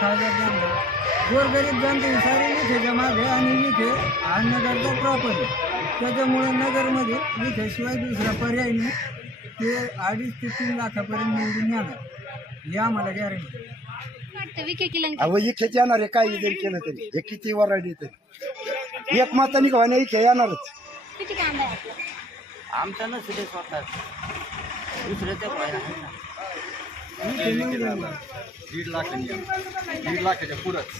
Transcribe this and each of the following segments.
खासदार जनता गोरगरीब जनते सारी विखेच्या मागे आणि विखे हा नगरचा प्रॉपर आहे त्याच्यामुळे नगरमध्ये विखेशिवाय दुसरा पर्याय नाही ते अडीच ते तीन लाखापर्यंत निवडून येणार हे आम्हाला गॅरंटी वाटतं विखे किलन अहो इथे येणार आहे काही जरी केलं तरी. हे किती वराडी तरी. एक मातानी का इथे येणारच. किती कांदा आहे आपला? आमचा नसले स्वतः दुसऱ्याच्या पाय विखे निवडून येणार. दीड लाख दीड लाखाच्या पुढंच.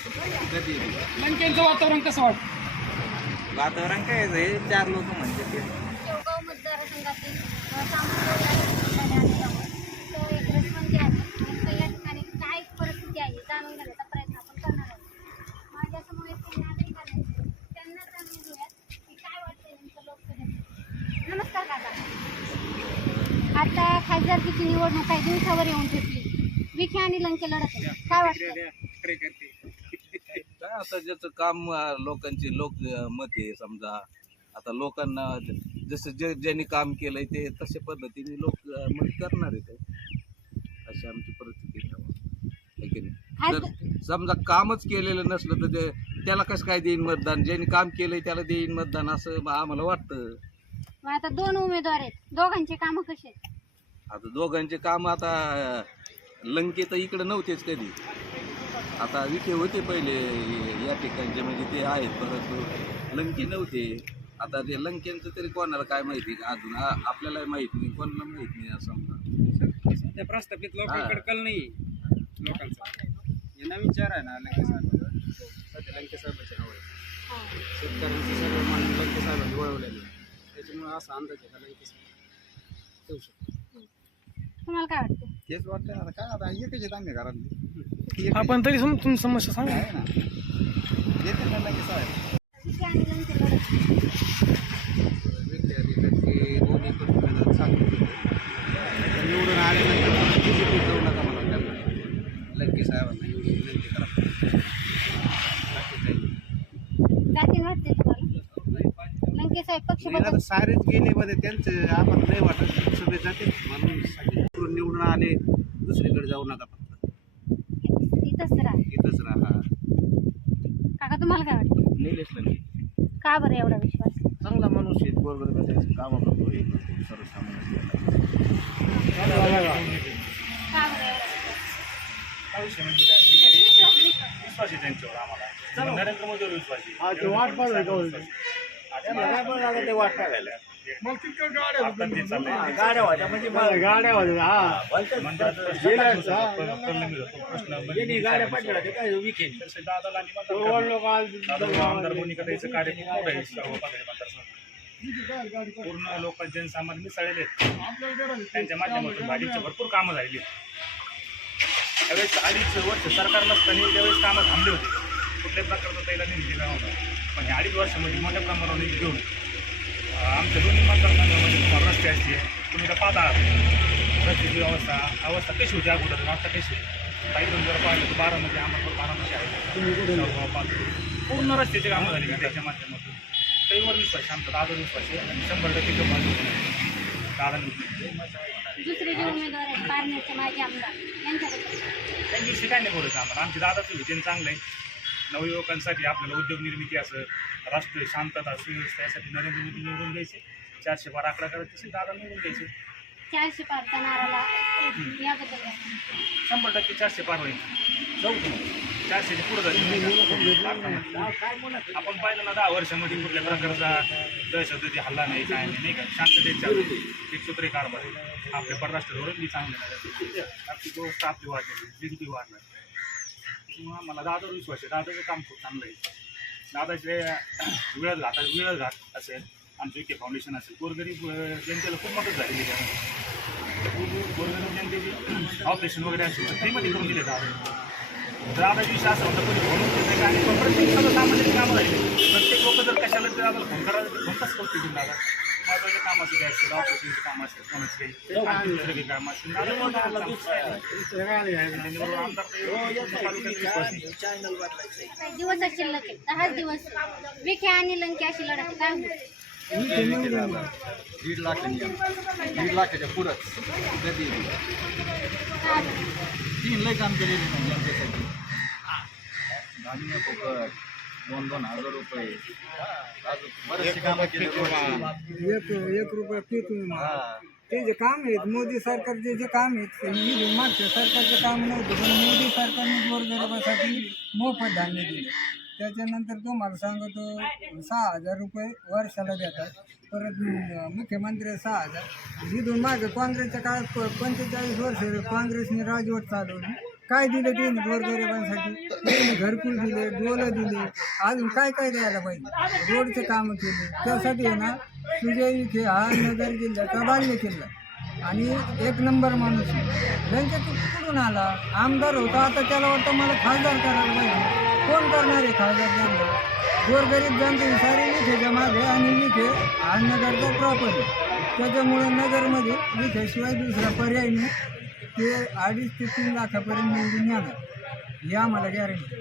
कधी लंकेंचं वातावरण कसं वाटतं? वातावरण काय आहे? चार लोक म्हणते ते. शेवगाव मतदारसंघातील अ, एक आहे या ठिकाणी काय परिस्थिती आहे? जाणून घेण्याचा प्रयत्न आपण करणार आहोत. माझ्यासमोर एक नागरिक त्यांना जाणून घेऊयात की काय वाटतं नेमकं लोकसभेत नमस्कार काका आता खासदारकीची निवडणूक काही दिवसावर येऊन ठेपली विखे आणि लंके लढत आहे. काय वाटतं? काय आता ज्याचं काम अं, लोकांची लोक मत आहे समजा. आता लोकांना ज- जसं जे ज्यांनी काम केलंय ते तशा पद्धतीने लोक अं, मत करणार आहेत अशी आमची परिस्थिती आहे. तेव्हा. है की नाही? खासदार जर समजा कामच केलेलं नसलं तर ते त्याला कसं काय देईन मतदान? ज्यांनी काम केलंय त्याला देईन मतदान असं आम्हाला वाटतं. मग आता दोन उमेदवार आहेत. दोघांचे कामं कसे आहेत? आता दोघांचे काम आता लंके तर इकडे नव्हतेच कधी. आता विखे होते पहिले या ठिकाणचे म्हणजे ते आहेत परंतु लंके नव्हते. आता ते लंकेंचं तरी कोणाला काय माहिती? अजून आपल्याला माहीत नाही कोणाला माहीत नाही असं समजा सध्या प्रस्थापित. लोकांकडे कल नाही लोकांचा. हे नवीन चार आहे ना लंके साहेब? सध्या लंके साहेबांचे नाव आहे. शेतकऱ्यांचं सगळं मान लंके साहेबांनी वळवलेलं त्याच्यामुळे असा अंदाज आहे का लंके साहेब? येऊ शकतो. तुम्हाला काय वाटतं? तेच वाटतं आता काय आता एकच येत आम्ही घरातली. आपण तरी तुमची समस्या सांगा. आहे ना. येते ना लगेच आणि निवडून आल्यानंतर बीजेपी जाऊ नका म्हणा त्यांना लंके साहेबांना एवढी विनंती करा बाकी काही नाही. जातीन वाटते तुम्हाला लंके साहेब पक्ष नाही, आता सारेच गेले मध्ये त्यांचं आम्हाला नाही वाटत. सगळे जाते दुसरीकडे जाऊ नका फक्त. इथंच राहा. इथंच राहा. काका तुम्हाला काय वाटतं? निलेश लंके का बरं एवढा विश्वास? चांगला माणूस आहे गोरगरिबाचे कामं करतो हे करतो सर्वसामान्य का बरं एवढा विश्वास? विश्वास आहे त्यांच्यावर आम्हाला. नरेंद्र मोदीवर विश्वास आहे. वाट आता ते चाललंय. गाड्या होत्या म्हणजे गाड्या होत्या हा. मंदिरात गेल्या प्रश्न होतो, प्रश्न म्हणजे गाड्या पाठवल्या ते काय विखे तसे दादाला आणि मतदान दादा आमदार मोनिका त्याचं कार्य खूप मोठं आहे. सर्व पातळी मतदारसंघात. पूर्ण लोक जनसामान्य मिसळलेले आहेत. त्यांच्या माध्यमातून भाजपचे भरपूर कामं झालेली. त्यावेळेस अडीच वर्ष सरकार नसताना त्यावेळेस कामं थांबले होते. कुठल्याच प्रकारचा त्याला निधी दिला नव्हता. पण अडीच वर्षामध्ये मोठ्या प्रमाणावर निधी घेऊन आमच्या दोन्ही मतदारसंघामध्ये तुम्हाला रस्ते असते तुम्ही तर पाहता. आहात. रस्त्याची अवस्था अवस्था कशी होती अगोदर? आता कशी? काही जण जर पाहिलं तर बारामध्ये आम्हाला बारामध्ये आहे. जळगाव, पाचोड. पूर्ण रस्त्याची कामं झाली का त्याच्या माध्यमातून? त्यावर विश्वास आहे आमचा दादा विश्वास आहे. आणि शंभर टक्के बाजू दादा दुसरे जे उमेदवार आहेत पारनेरचे माजी आमदार यांच्याबद्दल त्यांच्याविषयी काय नाही बोलायचं आम्हाला. आमचे दादाचं विजन चांगलं आहे. नवयुवकांसाठी आपल्याला उद्योग निर्मिती असं राष्ट्रीय शांतता सुव्यवस्था यासाठी नरेंद्र मोदी निवडून द्यायचे. चारशे बारा आकडा करत तसे दादा निवडून द्यायचे. चारशे पारचा नाराला याबद्दल काय? शंभर टक्के चारशे पार होईल. जाऊ चारशेच्या पुढे जाईल आपण पाहिलं ना दहा वर्षामध्ये कुठल्या प्रकारचा दहशतवादी हल्ला नाही काय नाही नाही का? शांततेत चालू एक सूत्रे कारभार आहे. आपले परराष्ट्र धोरण बी चांगले आर्थिक व्यवस्था आपली डी पी वाढणार किंवा मला दादावर विश्वास आहे दादाचं काम खूप चांगलं आहे. दादाचे वेळ घाट वेळ घाट असेल आमचं विखे फाउंडेशन असेल. गोरगरीब जनतेला खूप मदत झालेली आहे त्यामध्ये. गोरगरीब जनतेचे ऑपरेशन वगैरे असेल तर फ्रीमध्ये करून दिले दादा दादा दिवशी असं होतं कोणी फोन उचलत नाही. आणि प्रत्येक सगळं सामान्य कामं राहिले प्रत्येक लोक जर कशाला जर आम्हाला फोन करायला फोन कसं करतील दादा? महत्त्वाचे काम असेल असेल ऑपरेशनचे काम असेल कोणाचं काही काम असेल आहे. काही दिवस शिल्लक आहेत दहाच दिवस विखे आणि लंके अशी लढत आहे. काय. दीड लाख दीड लाखाच्या कधी बरं? तीन लय काम केलेले नाही जनतेसाठी धान्य फुकट दोन दोन हजार रुपये. अजून बरेचसे कामं केले रोडची. एक एक रुपया पीक विमा हा. ते जे काम आहेत मोदी सरकारचे जे काम आहेत ते मागच्या सरकारचं काम नव्हतं पण मोदी सरकारने गोरगरिबासाठी मोफत धान्य दिले. त्याच्यानंतर तुम्हाला सांगतो सहा हजार रुपये वर्षाला देतात. परत मुख्यमंत्री सहा हजार. इथून मागे काँग्रेसच्या काळात प- पंचेचाळीस वर्ष काँग्रेसने राजवट चालवली. काय दिलं ते गोरगरिबांसाठी? घरकुल दिले डोलं दिले. अजून काय काय द्यायला पाहिजे? रोडचे कामं केले. त्यासाठी आहे ना सुजय विखे हा नगर जिल्ह्याचा बाल्य किल्ला. आणि एक नंबर माणूस बँकेत कुठून आला? आमदार होता आता त्याला वाटतं मला खासदार करायला पाहिजे. कोण करणार आहे खासदार जनता गोरगरीब जनते विचारे विखेच्या जमागे आणि विखे हा नगरचा प्रॉपर त्याच्यामुळे नगरमध्ये विखेशिवाय दुसरा पर्याय नाही. ते अडीच ते तीन लाखापर्यंत निवडून येणार. ही आम्हाला गॅरंटी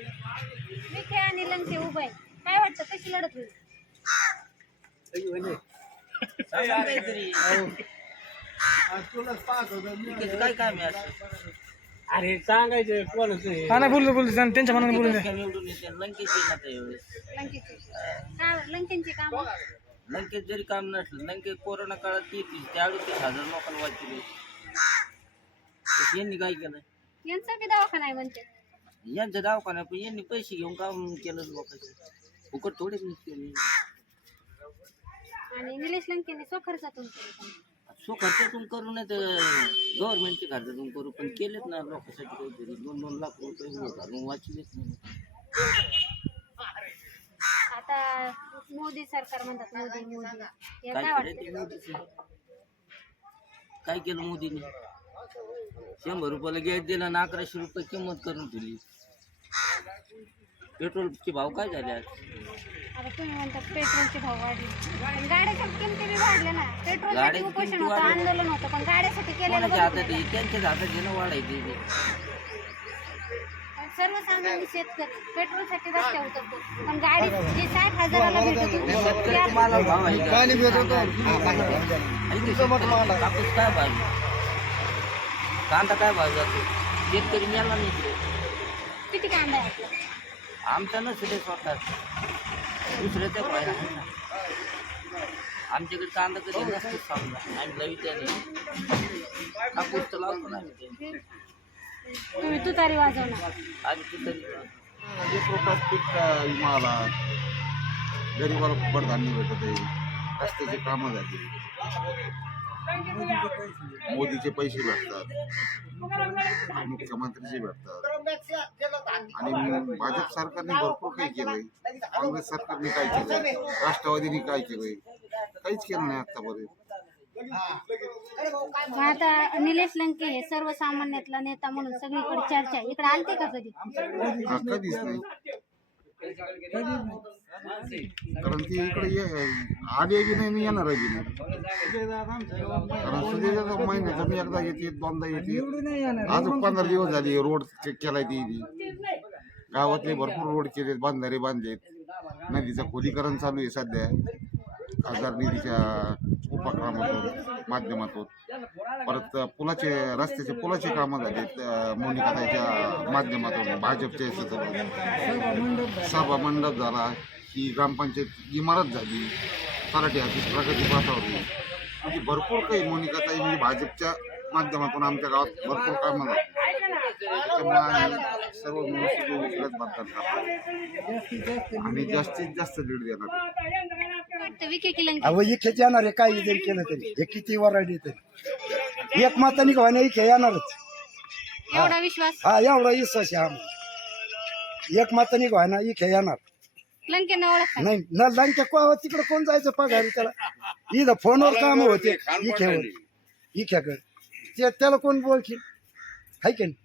विखे आणि लंके उभे आहेत. काय वाटतं कशी लढत होईल? काय काम आहे असं अरे सांगायचं कोणाच त्यांच्या मनाने बोलून निवडून येते लंकेश येईल आता यावेळेस लंकेचे काय लंकेंचे काम? लंकेश जरी काम नसलं लंकेश कोरोना काळात येतील ते अडतीस हजार लोकांना वाचले. यांनी काय केलं? यांचा बी दवाखाना आहे म्हणते. यांचं दवाखाना पण यांनी पैसे घेऊन काम केलं लोकांचे. फुकट थोडे केले आणि निलेश लंकेने स्वखर्चातून केलं काम. सो खर्चातून करू नाही तर गव्हर्नमेंटच्या खर्चातून करू पण केलेत ना लोकांसाठी काहीतरी. दोन दोन लाख रुपये घालून नाही आता मोदी सरकार म्हणतात मोदी मोदी. काय केलं ते वाटतं मोदीचं? काय केलं मोदीने? शंभर रुपयाला गॅस दिला ना अकराशे रुपये किंमत करून ठेवली पेट्रोलचे भाव काय झाले आज? आता तुम्ही म्हणतात पेट्रोलचे भाव वाढले. आणि गाड्याच्या किमती बी वाढल्या ना. पेट्रोलसाठी गाड्याची उपोषण किमती होतं वाढल्या. आंदोलन होतं पण गाड्यासाठी केलेलं कोणाच्या बरोबर हातात आहे? त्यांच्याच हातात घेणं वाढायचे ते. आणि सर्वसामान्य शेतकरी पेट्रोलसाठी रस्त्यावर उतरतो. पण गाडी जे साठ हजाराला भेटत होती ते शेतकऱ्याचा आता- मालाला भाव आहे का? आहे की शेतकऱ्याचा कापूस काय भाव आहे? कांदा काय भाव जातो? शेतकरी मेला नाही इकडे. किती कांदा आहे आपला? आमचा नसेल स्वतः. दुसऱ्याच्या भाव आहे ना. आमच्याकडे कांदा कधी नसतो समजा. आम्ही लवी त्याने. कापूस तर लावतो ना आम्ही. तुम्ही तुतारी वाजवणार. आम्ही ते तरी एक रुपयात पीक विमा आला गरीबाला फुकट धान्य भेटत आहे रस्त्याची कामं झाली. मोदीचे पैसे. भेटतात. मुख्यमंत्रीचे भेटतात. आणि भाजप सरकारने भरपूर काही केलंय. काँग्रेस सरकारने काय केलंय? राष्ट्रवादीने काय केलंय? काहीच केलं नाही आतापर्यंत. आता निलेश लंके हे सर्वसामान्यातला नेता म्हणून सगळीकडे चर्चा आहे. इकडे आलते का कधी? कधीच नाही. कारण की इकडे ये- आहे. की नाही मी येणार की नाही? कारण महिन्याचा मी एकदा येते दोनदा येते. आज पंधरा दिवस झाले रोड चेक केलाय ती गावातले भरपूर रोड केले बांधारे बांधलेत. नदीचं खोलीकरण चालू आहे सध्या. खासदार निधीच्या उपक्रमातून माध्यमातून. परत पुलाचे रस्त्याचे पुलाचे कामं झालेत मोनिकाताईच्या माध्यमातून भाजपच्या सभा मंडप झाला. ही ग्रामपंचायत इमारत झाली तलाठी ऑफिस प्रगती पथावरली म्हणजे भरपूर काही मोनिकाताई म्हणजे भाजपच्या माध्यमातून आमच्या गावात भरपूर कामं झाली त्याच्यामुळे आम्ही सर्व मतदान करणार. आणि जास्तीत जास्त लीड देणार. अहो इथे येणार आहे काही जरी केलं तरी. हे किती वराडी तरी. एक मातानी का इथे येणारच. एवढा विश्वास? हा एवढा विश्वास आहे आम्हाला. एक मातानी ना इथे येणार. लंकेनं ओळख नाही न कोवा तिकडे कोण जायचं पगारी त्याला? इथं फोनवर काम होते. इखेवर इख्याकडे ते त्याला कोण बोलशील? हाय की नाही?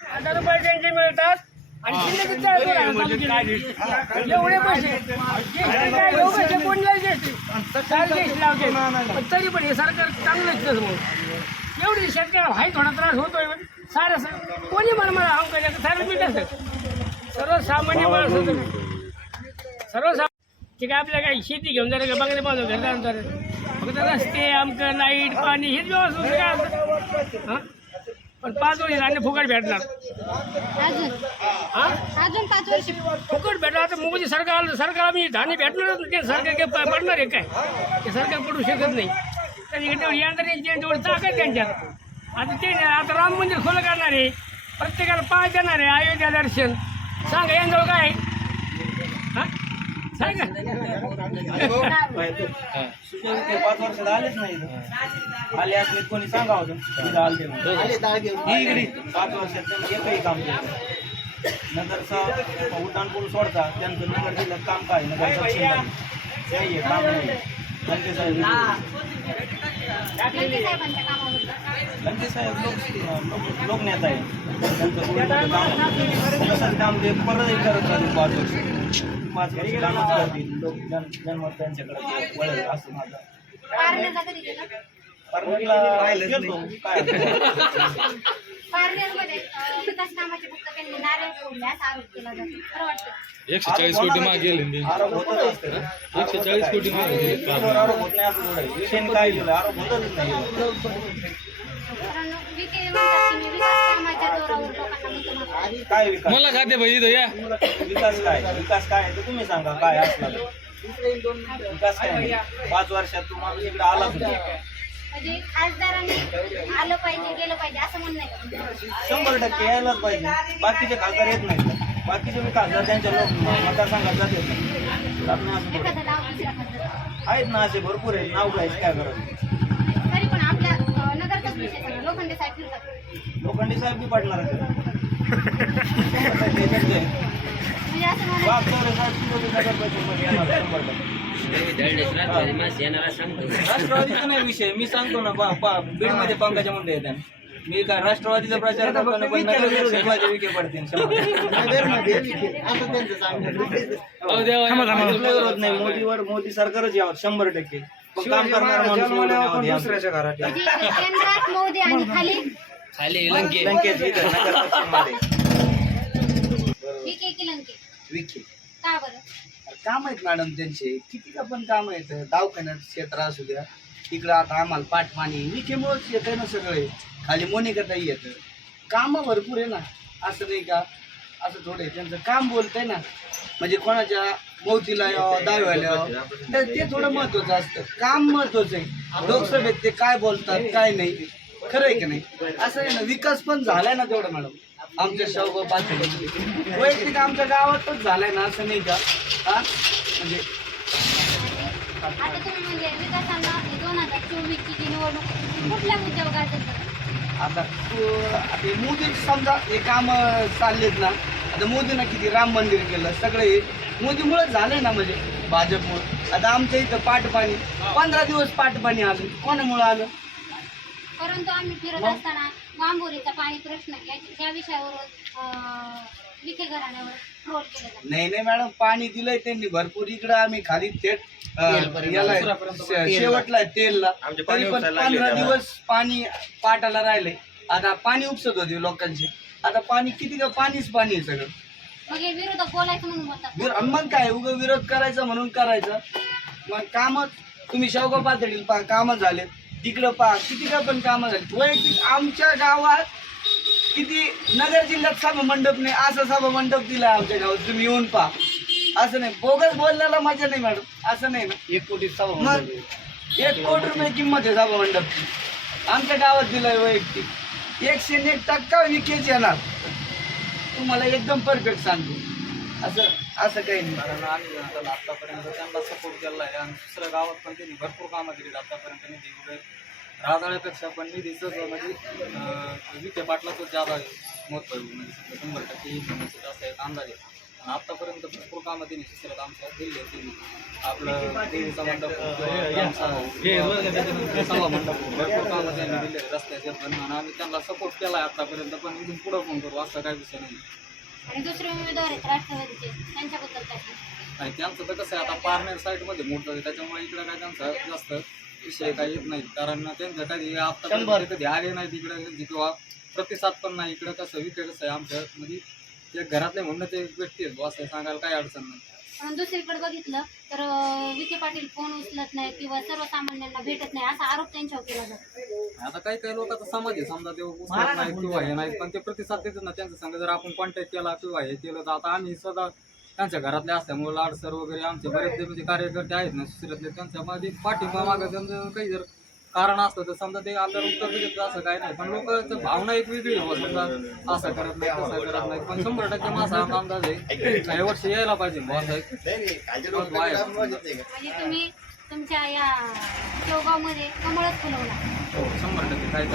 हजार रुपये त्यांचे मिळतात आणि शिल्लक चालू केले. एवढे पैसे एवढे कोण द्यायचे? चार देश लावते पण तरी पण हे सरकार चांगलंच नसतं मग एवढी शेतकऱ्याला हाय थोडा त्रास होतोय पण सारं सर कोणी मला मला हाव करायचं सारं मी सर्वसामान्य माणूस सर्वसामान्य ते काय आपल्या काही शेती घेऊन जाणार का? बंगले बांधून घर जाणार फक्त रस्ते आमकं लाइट पाणी हेच असतं हां? पण पाच वर्ष धान्य फुकट भेटणार. अजून? हा? पाच वर्ष? फुकट भेटला आता मोदी सरकार आलं सरकार आम्ही धान्य भेटणारच ते सरकार काय पडणार आहे काय? ते सरकार पडू शकत नाही. त्याच्याकडे यंदा त्यांच्याजवळ ताकद त्यांच्यात. आता ते आता राम मंदिर खुलं करणार आहे. प्रत्येकाला पाय देणार आहे अयोध्या दर्शन. सांगा यांजवळ काय आहे? पाच वर्षात आलेच नाही आले असले कोणी सांगा पाच वर्षात एकही काम केलं नगरचा उड्डाण सोडता त्यांचं नगर जिल्ह्यात काम काय नगर काम नाही साहेब साहेब लोक लोकनेता आहे त्यांचं काम तसंच काम ते परतही करत राहतील पाच वर्ष पाच वर्ष कामच करतील लोक जन जनमत त्यांच्याकडे वळेल असं माझं. पारनेरला कधी गेलं? परवानगीला गेलतो. काय पारनेरमध्ये अं, विकास कामाचे फक्त त्यांनी नारळ फोडले असा आरोप केला जातो. खरं वाटतं. एकशे चाळीस कोटी मागे आरोप होतच असते एकशे चाळीस कोटी मागे आरोप होत नाही असं थोडं आहे. विषयाने काय केलं आरोप होतच नाही. मला खाते भाई विकास काय? विकास काय आहे ते तुम्ही सांगा काय असला तर. विकास काय नाही. पाच वर्षात तुम्हाला इकडे आला नाही म्हणजे खासदारांनी आलं पाहिजे गेलं पाहिजे असं म्हणणं आहे का शंभर टक्के यायलाच पाहिजे. बाकीचे खासदार येत नाहीत. बाकीचे मी खासदार त्यांच्या लोक मतदारसंघात जात येत नाही जात असं थोडं. एखादा डाव दुसरा खासदार आहेत ना असे भरपूर आहेत नाव घ्यायचं काय करायचं येणार शंभर टक्के. राष्ट्रवादीचा नाही विषय मी सांगतो ना बा बा बीडमध्ये पंकजा मुंडे येतात. मी काय राष्ट्रवादीचा प्रचार विखे पडतील मोदीवर मोदी सरकारच यावं शंभर टक्के. पण काम करणार माणूस निवडून यावं. खाली? खाली लंके. लंकेश इथं नगर पश्चिममध्ये. विखे की लंके. विखे का बरं? काम आहेत मॅडम त्यांचे. किती का पण काम आहेत. दवाखान्यात क्षेत्र असू द्या. तिकडं आता आम्हाला पाठपाणी विखेमुळंच येत आहे ना सगळे. खाली मोनिकाताई येतं. कामं भरपूर आहे ना. असं नाही का? असं थोडं आहे. त्यांचं काम बोलतंय ना. म्हणजे कोणाच्या मौतीला यावं दहाव्याला यावं. तर ते थोडं महत्वाचं असतं. काम महत्वाचं आहे. लोकसभेत ते काय बोलतात काय नाही. खरं आहे की नाही? असं आहे ना विकास पण झालाय ना तेवढं मॅडम. आमच्या शाहू पाच वैयक्तिक आमच्या गावातच झालाय ना असं नाही का? हा? म्हणजे आता तुम्ही म्हणजे विकासांना दोन हजार चोवीसची जी निवडणूक कुठल्या मुद्द्यावर गाजत बरं? आता तू- आता मोदी समजा हे काम चाललेत ना आता मोदीनं किती राम मंदिर केलं सगळे. हे मोदीमुळेच झालंय ना म्हणजे भाजपमुळे. आता आमच्या इथं पाटपाणी पंधरा दिवस पाटपाणी आलं कोणामुळं आलं? परंतु आम्ही फिरत असताना बांबोरीचा पाणी प्रश्न या- या विषयावर अं, विखे घराण्यावर ट्रोल केलं जातं. नाही नाही मॅडम पाणी दिलंय त्यांनी. भरपूर इकडं आम्ही खाली थेट अं, याला शे- शेवटला तेलला. तरी पण पंधरा दिवस पाणी पाटाला राहिले. आता पाणी उपसत होते लोकांचे. आता पाणी किती का पाणीच पाणी आहे सगळं. मग हे विरोधक बोलायचं म्हणून बोलतात विर- मग काय उग विरोध करायचा म्हणून करायचं. मग काम तुम्ही शेवगा पातळी पा कामं झाले तिकडं पा किती का पण कामं झाली. वैयक्तिक आमच्या गावात किती नगर जिल्ह्यात सभा मंडप नाही असं सभा मंडप दिला आमच्या गावात. तुम्ही येऊन पा असं नाही बोगस बोलण्याला मजा नाही मॅडम. असं नाही ना. एक कोटी सभा मग एक कोटी रुपये किंमत आहे सभा मंडपची आमच्या गावात दिलाय वैयक्तिक. एकशे एक टक्का विकेच येणार. तुम्हाला एकदम परफेक्ट सांगतो. असं असं काही नाही. कारण आम्ही त्यांना आतापर्यंत त्यांना सपोर्ट केला आहे. आणि दुसऱ्या गावात पण त्यांनी भरपूर कामं केली. आतापर्यंत निधी वगैरे राजाळ्यापेक्षा पण निधीचं म्हणजे विखे पाटलाचं जादा आहे म्हणजे शंभर टक्के जास्त आहे अंदाज. आहे आणि आतापर्यंत भरपूर कामं त्यांनी दुसऱ्यात आमच्या दिली त्यांनी आपलं देवीचा मंडप ग्रामसभा सभा मंडप भरपूर कामं त्यांनी दिले रस्त्याचे पण. आणि आम्ही त्यांना सपोर्ट केला आहे आतापर्यंत पण इथून पुढं फोन करू. असा काय विषय नाही. आणि दुसरे उमेदवार आहेत राष्ट्रवादीचे त्यांच्याबद्दल काय आणि त्यांचं तर कसं आहे आता पारनेर साईडमध्ये मोठं आहे त्याच्यामुळे इकडे काय त्यांचा जास्त विषय काही येत नाही. कारण त्यांचं कधी आता कधी आले नाही तिकडे त्यांची किंवा प्रतिसाद पण नाही. इकडे कसं विषय कसं आहे आमच्या म्हणजे एक घरातले म्हणणं ते एक व्यक्ती आहे बुवा असं सांगायला काही अडचण नाही. पण दुसरीकडे बघितलं तर विखे पाटील फोन उचलत नाही किंवा सर्वसामान्यांना भेटत नाही असा आरोप त्यांच्यावर केला जातो. आता काही काही लोकांचा समाज आहे समजा ते उचलत नाही किंवा हे नाही पण ते प्रतिसाद देतात ना त्यांचं सांगा जर आपण कॉन्टॅक्ट केला किंवा हे केलं तर आता आम्ही सदा त्यांच्या घरातले असल्यामुळे लाडसर वगैरे आमचे बरेचसे म्हणजे कार्यकर्ते आहेत ना सुशिरातले त्यांच्या मध्ये पाठिंबा मागं त्यांचं काही जर कारण असतं तर समजा ते आपल्याला उत्तर देत असं काही नाही. पण लोकांचं भावना एक वेगळी बुवा, समजा असं करत नाही तसं करत नाही. पण शंभर टक्के माझा हा अंदाज आहे काही वर्ष यायला पाहिजे तुम्ही तुमच्या या शेवगावमध्ये कमळच फुलवला. हो शंभर टक्के नाही.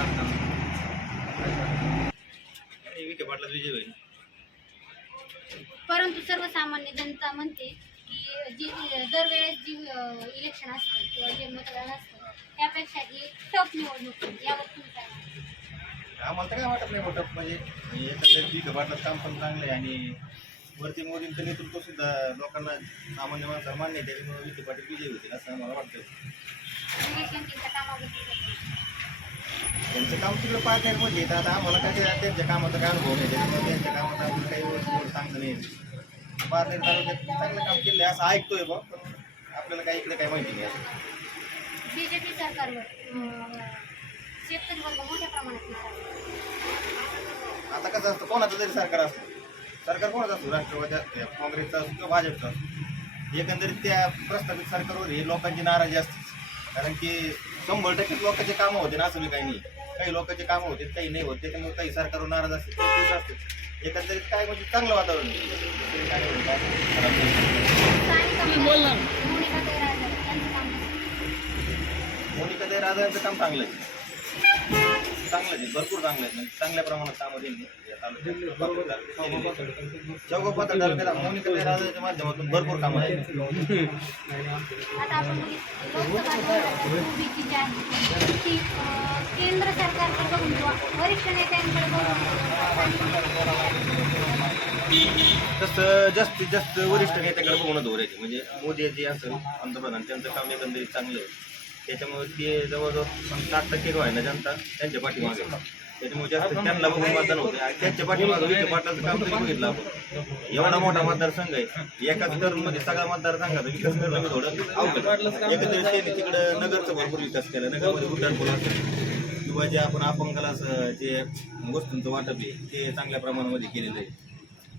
परंतु सर्वसामान्य जनता म्हणते की जी दरवेळेस जी इलेक्शन असतं किंवा जे मतदान असतं त्यापेक्षा ही टफ निवडणूक आहे. यावर? आम्हाला तर काय वाटत नाही मोठं म्हणजे एकंदरीत विखे पाटलाचं काम पण चांगलं आहे आणि वरती मोदींचं नेतृत्व सुद्धा लोकांना सामान्य माणसाला मान्य आहे त्याच्यामुळे विखे पाटील विजयी होतील असं मला वाटतं कामाबद्दल? त्यांचं काम तिकडे पार्ट्यांमध्ये येतं आता आम्हाला काय त्या- त्यांच्या कामाचा काय अनुभव नाही त्याच्यामुळे त्यांच्या कामाचं आपल्याला काही एवढं सांगता नाही. पारनेर तालुक्यात चांगलं काम केलं आहे असं ऐकतोय बा पण आपल्याला काही इकडे काही माहिती नाही बीजेपी सरकारवर. अं, शेतकरी वर्ग मोठ्या प्रमाणात नाराज. आता कसं असतं कोणाचं जरी सरकार असतं सरकार कोणाचं असतो? राष्ट्रवादी असतं, काँग्रेसचं असो किंवा भाजपचं असतो एकंदरीत त्या प्रस्तावित सरकारवर ही लोकांची नाराजी असते कारण की शंभर टक्के लोकांचे कामं होते ना असं बी काही नाही. काही लोकांचे कामं होते काही नाही होते त्याच्यामुळे काही सरकारवर नाराज असते असते. एकंदरीत काय म्हणजे चांगलं वातावरण आहे. दुसरं काय नाही, काय खराब नाही. स्थानिक आमदार मोनिका जयराजन यांचं काम दे राजांचं काम चांगलं आहे. चांगलं आहे भरपूर चांगलं आहे. म्हणजे चांगल्या प्रमाणात कामं त्यांनी राजाच्या माध्यमातून भरपूर कामं आहेत. आता आपण बघितलं लोकसभा निवडणूक उभीची जी आहे ती अं, केंद्र सरकारकडे बघून किंवा वरिष्ठ नेत्यांकडे बघून तसं जास्तीत जास्त वरिष्ठ नेत्याकडे बघून धोरायचे म्हणजे मोदी जे असेल पंतप्रधान त्यांचं काम एकंदरीत चांगलं आहे. त्याच्यामुळे ते जवळजवळ साठ टक्के ना जनता त्यांच्या पाठीमागे. त्याच्यामुळे जास्त त्यांना बघून मतदान होते आणि त्यांच्या पाठीमागे विखे पाटलाचं काम तरी बघितलं आपण. एवढा मोठा मतदारसंघ आहे. एकाच मध्ये सगळ्या मतदारसंघाचा विकास करणं थोडं अवघड. एकंदरीत त्यांनी तिकडं नगरचा भरपूर विकास केला. नगरमध्ये उड्डाणपूल असेल किंवा जे आपण अपंगाला असं जे वस्तूंचं वाटप आहे ते चांगल्या प्रमाणामध्ये केलेलं आहे.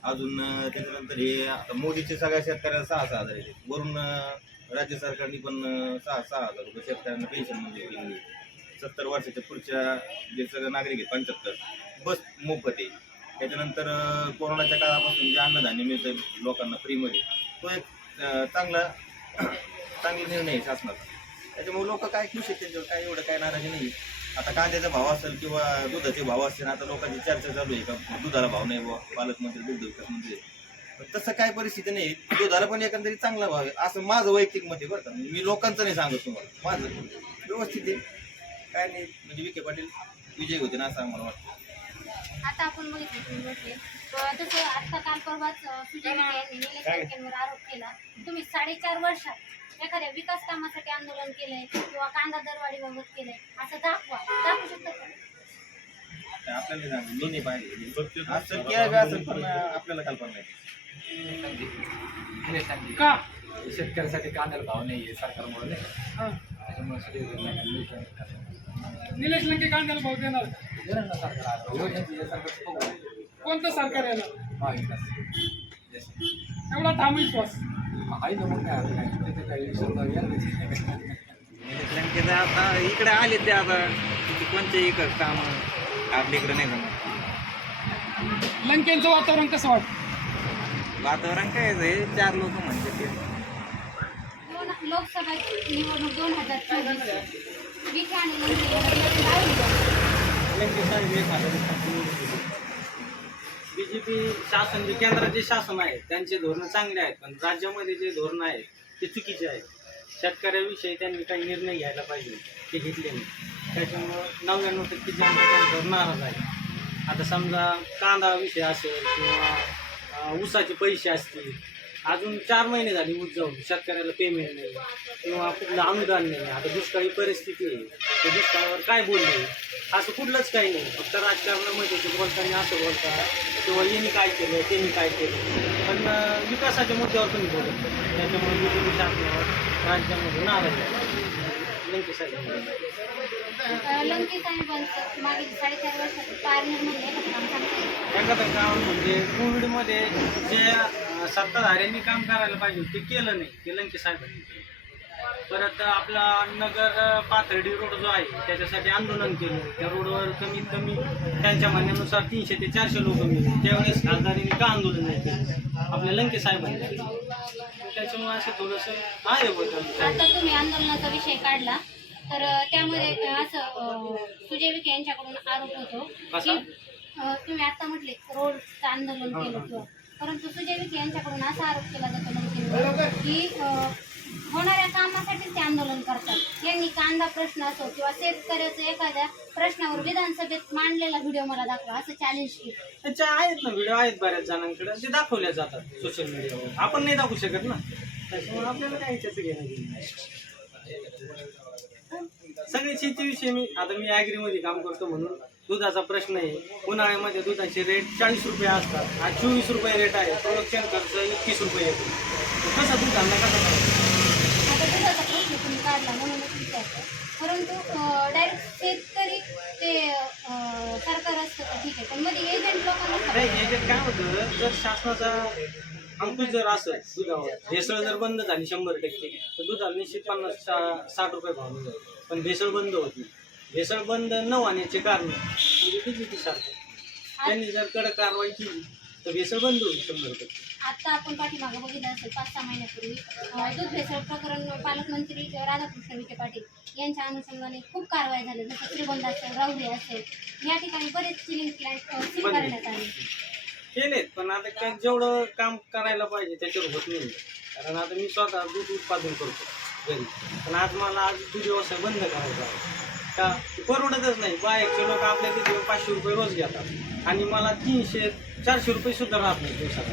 अजून त्याच्यानंतर हे आता मोदीचे सगळ्या शेतकऱ्याला सहा सहा हजार वरून राज्य सरकारने पण सहा सहा हजार रुपये शेतकऱ्यांना पेन्शन मंजूर केली सत्तर वर्षाच्या पुढच्या जे सगळे नागरिक आहेत पंच्याहत्तर बस मोफत आहे. त्याच्यानंतर कोरोनाच्या काळापासून जे अन्नधान्य मिळतं लोकांना फ्रीमध्ये तो एक चांगला चांगला निर्णय आहे शासनाचा. त्याच्यामुळे लोक काय खुश आहेत त्याच्यावर काय एवढं काय नाराजी नाही आता कांद्याचा भाव असेल किंवा दुधाचे भाव असेल आता लोकांची चर्चा चालू आहे का? दुधाला भाव नाही बुवा पालकमंत्री दुग्ध विकास मंत्री. तसं काय परिस्थिती नाही. दुधाला पण एकंदरीत चांगला भाव आहे. असं माझं वैयक्तिक मत आहे बरं का. मी लोकांचं नाही सांगत तुम्हाला. माझं व्यवस्थित आहे. काय नाही. म्हणजे विखे पाटील विजय होते ना असं आम्हाला वाटतं. आता आपण बघितलं तुम्ही म्हटले. अं, तसं आता काल परवाच अं, सुजय विखे यांनी निलेश लंकेंवर आरोप केला. तुम्ही साडेचार वर्षात एखाद्या विकास कामासाठी आंदोलन केलंय किंवा कांदा दरवाढीबाबत केलंय. असं दाखवा. दाखवू शकता का? आपल्याला नाही सांगत मी नाही पाहिजे असं केलं बी असेल पण आपल्याला कल्पना नाही. का? शेतकऱ्यासाठी कांद्याला भाव नाही आहे सरकारमुळे हा. त्याच्यामुळे सगळे निलेश लंके कांद्याला भाव देणार. सरकार कोणतं सरकार येणार? एवढा ठाम विश्वास. आता इकडे आले ते आता. कोणते इकडे काम? आपल्या इकडे नाही जमत. लंकेंचं वातावरण कसं वाटतं? वातावरण काय आहे चार लोक म्हणते ते. दोन लोकसभा निवडणूक दोन हजार चोवीस. विखे आणि लंके यांच्यात काय होईल? बी जे पी शासन जे केंद्राचे शासन आहे त्यांचे धोरणं चांगले आहेत पण राज्यामध्ये जे धोरणं आहेत ते चुकीचे आहेत. शेतकऱ्याविषयी त्यांनी काही निर्णय घ्यायला पाहिजे ते घेतले नाही. त्याच्यामुळं नव्याण्णव टक्के जनता त्यांच्यावर नाराज आहे. आता समजा कांदा विषय असेल किंवा ऊसाचे पैसे असतील अजून चार महिने झाले ऊस जाऊन शेतकऱ्याला पेमेंट नाही. किंवा कुठलं अनुदान नाही. आता दुष्काळी परिस्थिती आहे. ते दुष्काळावर काय बोलले असं कुठलंच काही नाही. फक्त राजकारणामध्ये ते बोलताना असं बोलतात किंवा यांनी काय केलं त्यांनी काय केलं. पण विकासाच्या मुद्द्यावर तुम्ही बोलत त्याच्यामुळे मी शासनावर राज्यामध्ये नाराज आहे. लंके साहेब अं, लंके साहेबांचं मागील साडेचार वर्षात पारनेरमध्ये एखादं काम सांगता येईल एखादं काम म्हणजे कोविडमध्ये जे अं, सत्ताधाऱ्यांनी काम करायला पाहिजे होतं, ते केलं नाही ते लंके साहेबांनी. परत आपला नगर पाथर्डी रोड जो आहे त्याच्यासाठी आंदोलन केलं. त्या रोडवर कमीत कमी त्यांच्या म्हणण्यानुसार तीनशे ते चारशे लोक मिळले त्यावेळेस खासदारांनी का आंदोलन नाही केलं? आपल्या लंके साहेबांनी केलं. त्याच्यामुळे असं थोडंसं आहे बदल आता तुम्ही आंदोलनाचा विषय काढला. तर त्यामध्ये असं सुजय विखे यांच्याकडून आरोप होतो की तुम्ही आता म्हटले रोडचं आंदोलन केलं किंवा परंतु सुजय विखे यांच्याकडून असा आरोप केला जातो लंकेवर की होणाऱ्या कामासाठीच ते आंदोलन करतात. यांनी कांदा प्रश्न असो किंवा शेतकऱ्याचं एखाद्या प्रश्नावर विधानसभेत मांडलेला व्हिडिओ मला दाखवा असं चॅलेंज केलं. त्याच्या आहेत ना व्हिडिओ आहेत बऱ्याच जणांकडे. ते दाखवल्या जातात सोशल मीडियावर आपण नाही दाखवू शकत ना. त्याच्यामुळे आपल्याला काय त्याचं घेणं नाही. सगळे शेतीविषयी मी आता मी ॲग्रीमध्ये काम करतो म्हणून दुधाचा प्रश्न आहे. उन्हाळ्यामध्ये दुधाचे रेट चाळीस रुपये असतात. आज चोवीस रुपये रेट आहे. प्रोडक्शन खर्च एकतीस रुपये येतो. कसं दूध धंदा कसा करायचा? आता दुधाचा प्रश्न तुम्ही काढला म्हणूनच विचारतो परंतु डायरेक्ट शेतकरी ते अं, सरकार असतं तर ठीक आहे. पण मध्ये एजंट लोकांना नाही याच्यात काय होतं? जर शासनाचा अंकुश जर असेल दुधावर भेसळ जर बंद झाली शंभर टक्के तर दुधाला निश्चित पन्नास सा- साठ रुपये भाव मिळेल पण भेसळ बंद होत नाही. भेसळ बंद न होण्याचे कारण म्हणजे बीजेपी सारखं. त्यांनी जर कडक कारवाई केली तर भेसळ बंद होईल शंभर टक्के. आता आपण पाठीमागं बघितलं असेल पाच सहा महिन्यापूर्वी अं, दूध भेसळ प्रकरण पालकमंत्री राधाकृष्ण विखे पाटील यांच्या अनुषंगाने खूप कारवाई झाली जसं श्रीगोंदा असेल राहुरी असेल या ठिकाणी बरेच चिलिंग प्लॅन्ट सील. करण्यात आले. केलेत पण आता काय जेवढं काम करायला पाहिजे त्याच्यावर होत नाही. कारण आता मी स्वतः दूध उत्पादन करतो घरी. पण आज मला आज दूध व्यवसाय बंद करायचा आहे. का परवडतच नाही. बाहेरचे लोक आपल्या तिथे पाचशे रुपये रोज घेतात. आणि मला तीनशे चारशे रुपये सुद्धा राहत नाही दिवसाला.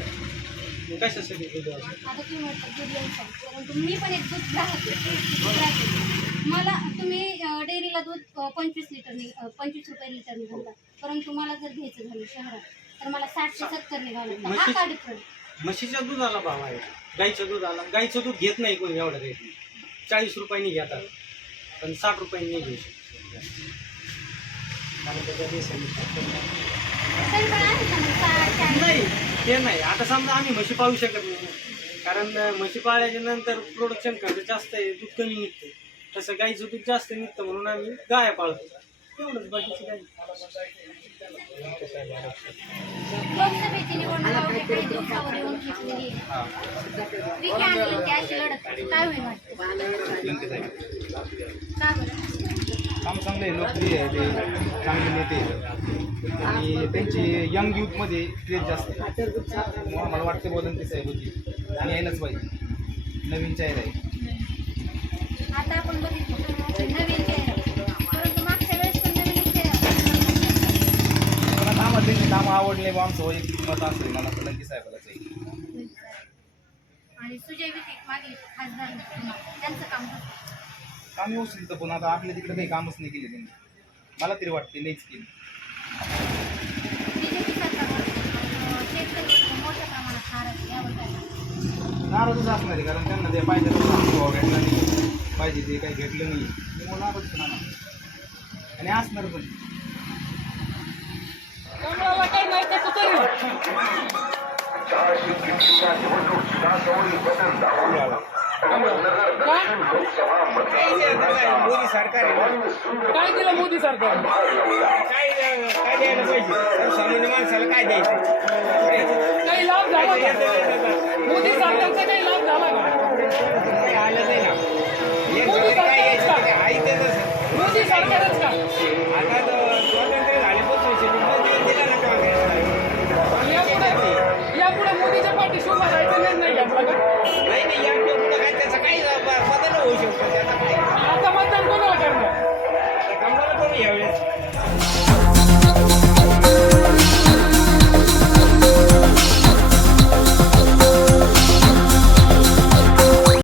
कशासाठी दूध आता तुम्ही म्हणता दूध व्यवसाय. परंतु मी पण एक दूध ग्राहक आहे. दूध ग्राहक आहे. मला तुम्ही अं, डेअरीला दूध अं, पंचवीस लिटरने अं, पंचवीस रुपये लिटरने घालता परंतु मला जर घ्यायचं झालं शहरात तर मला साठ ते सत्तरने घालत हा म्हशी- का डिफरन्स म्हशीच्या दुधाला भाव आहे. गाईच्या दुधाला गाईचं दूध घेत नाही कोणी एवढ्या रेटने. चाळीस रुपयांनी घेतात. पण साठ रुपयांनी नाही घेऊ शकत. कारण त्याच्या देशाने तरी पण आहे का मग साठ चाळीस? नाही ते नाही. आता समजा आम्ही म्हशी पाळू शकत नाही. कारण अं, म्हशी पाळल्याच्या नंतर प्रोडक्शन खर्च जास्त आहे दूध कमी निघते. तसं गाईचं दूध जास्त निघतं म्हणून आम्ही गाय पाळतो. एवढंच बाकीची काही. लोकसभेची निवडणूक अवघ्या काही दिवसावर येऊन घेतलेली आहे विखे आणि लंके अशी लढत काय होईल वाटतं का बरं काम चांगलं आहे लोकप्रिय आहे ते चांगले नेते आहेत. आणि त्यांची यंग यूथमध्ये क्रेज जास्त आहे. मला वाटतं बोलून साहेब होती. आणि यायलाच पाहिजे. नवीन चेहरा आहे. आता आपण बघितलं नवीन चेहरा. त्यांची कामं आवडले बा आमचं वैयक्तिक मत असेल मला तर साहेबालाच आहे आणि सुजय विखे खासदार होते. त्यांचं काम कसं? काम व्यवस्थित होतं, पण आता आपल्या तिकडे काही कामच नाही केले त्यांनी मला तरी वाटते नाहीच केली बीजेपी सरकारवर अं, शेतकरी वर्ग मोठ्या प्रमाणात नाराज आहे. यावर काय सांगता? नाराजच असणार आहे कारण त्यांना ते पाहिजे तसं अनुभव भेटला नाही पाहिजे ते काही भेटलं नाही त्यामुळे नाराज होणार. आणि असणार पण कमळाला काही माहिती आहे तरी मोदी सरकार काय दिलं मोदी सरकार? काय काय द्यायला पाहिजे सामान्य माणसाला काय द्यायचं काही लाभ झाला मोदी सरकारचा काही लाभ झाला का? आलं नाही ना मोदी सरकारच का? मोदी सरकारच का?